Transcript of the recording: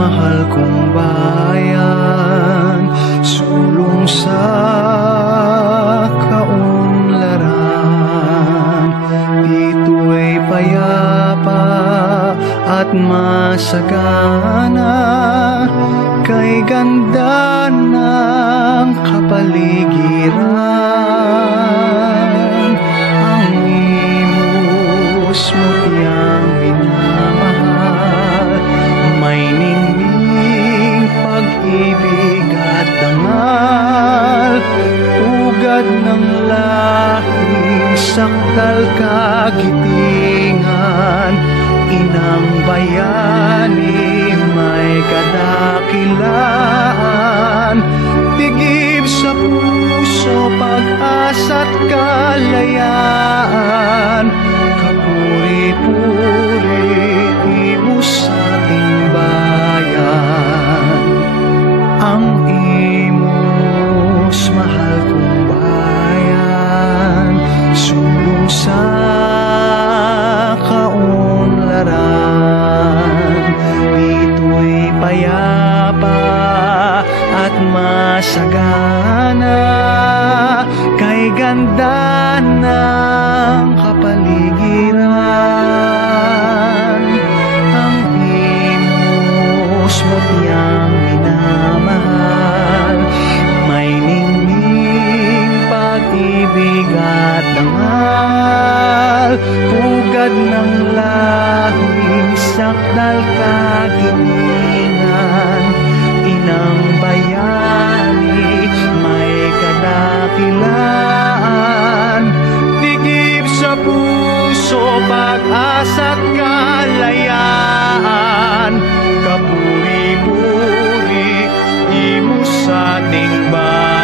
mahal kong bayan, sulong sa kaunlaran. Dito'y payapa at masagana, kay ganda ng kapaligiran. Ang imos mo tiyang minamahal, may ningning pag-ibig at dangal, tugad ng lahing sakdal kagitingan. Inang bayani may kadakilaan, tigib sa puso pag-asa't kalayaan. Kapuri-puri mo sa ating bayan, ang imos mahal kong bayan, sulong sa kaunlaran. Dito'y payapa at masagana, kay ganda ng kapaligiran. Ang imos mo tiyang minamahal, may ningning pag-ibig at dangal, pugad ng lahing sakdal kagitingan. Inang bayani may kadakilaan, tigib sa puso pag-asa't kalayaan. Kapuri-puri mo sa ating bayan.